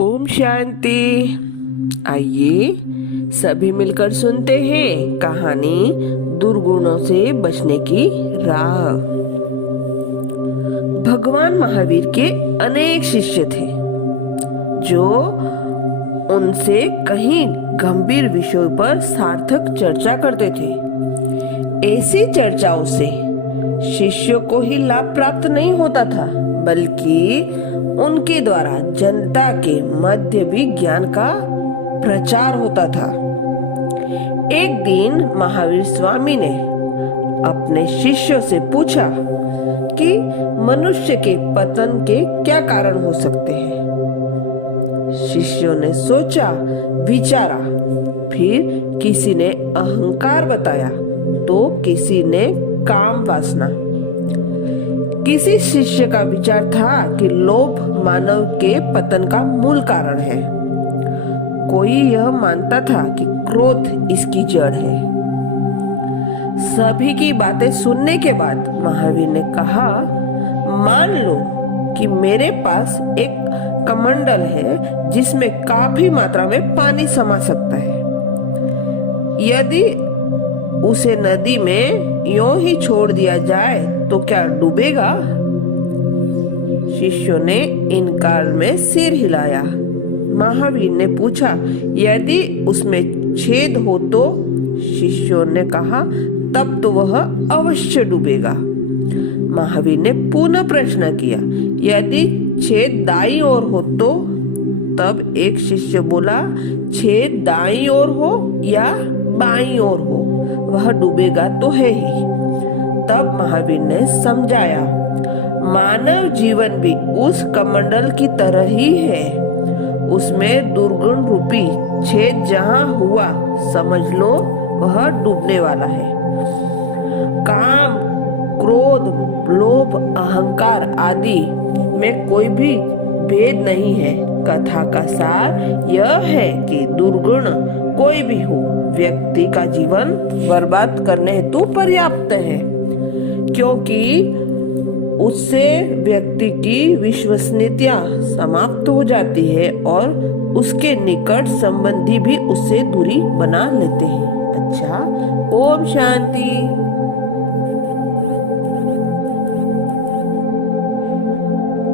ओम शांति। आइए सभी मिलकर सुनते हैं कहानी दुर्गुणों से बचने की राह। भगवान महावीर के अनेक शिष्य थे जो उनसे कहीं गंभीर विषयों पर सार्थक चर्चा करते थे। ऐसी चर्चाओं से शिष्यों को ही लाभ प्राप्त नहीं होता था, बल्कि उनके द्वारा जनता के मध्य भी ज्ञान का प्रचार होता था। एक दिन महावीर स्वामी ने अपने शिष्यों से पूछा कि मनुष्य के पतन के क्या कारण हो सकते हैं। शिष्यों ने सोचा विचारा, फिर किसी ने अहंकार बताया तो किसी ने काम वासना। किसी शिष्य का विचार था कि लोभ मानव के पतन का मूल कारण है। कोई यह मानता था कि क्रोध इसकी जड़ है। सभी की बातें सुनने के बाद महावीर ने कहा, मान लो कि मेरे पास एक कमंडल है जिसमें काफी मात्रा में पानी समा सकता है। यदि उसे नदी में यूं ही छोड़ दिया जाए तो क्या डूबेगा? शिष्यों ने इनकार में सिर हिलाया। महावीर ने पूछा, यदि उसमें छेद हो तो? शिष्यों ने कहा, तब तो वह अवश्य डूबेगा। महावीर ने पुनः प्रश्न किया, यदि छेद दाईं ओर हो तो? तब एक शिष्य बोला, छेद दाईं ओर हो या बाईं ओर हो, वह डूबेगा तो है ही। तब महावीर ने समझाया, मानव जीवन भी उस कमंडल की तरह ही है। उसमें दुर्गुण रूपी छेद जहां हुआ, समझ लो वह डूबने वाला है। काम, क्रोध, लोभ, अहंकार आदि में कोई भी भेद नहीं है। कथा का सार यह है कि दुर्गुण कोई भी हो, व्यक्ति का जीवन बर्बाद करने हेतु पर्याप्त है, क्योंकि उससे व्यक्ति की विश्वसनीयता समाप्त हो जाती है और उसके निकट संबंधी भी उससे दूरी बना लेते हैं। अच्छा, ओम शांति।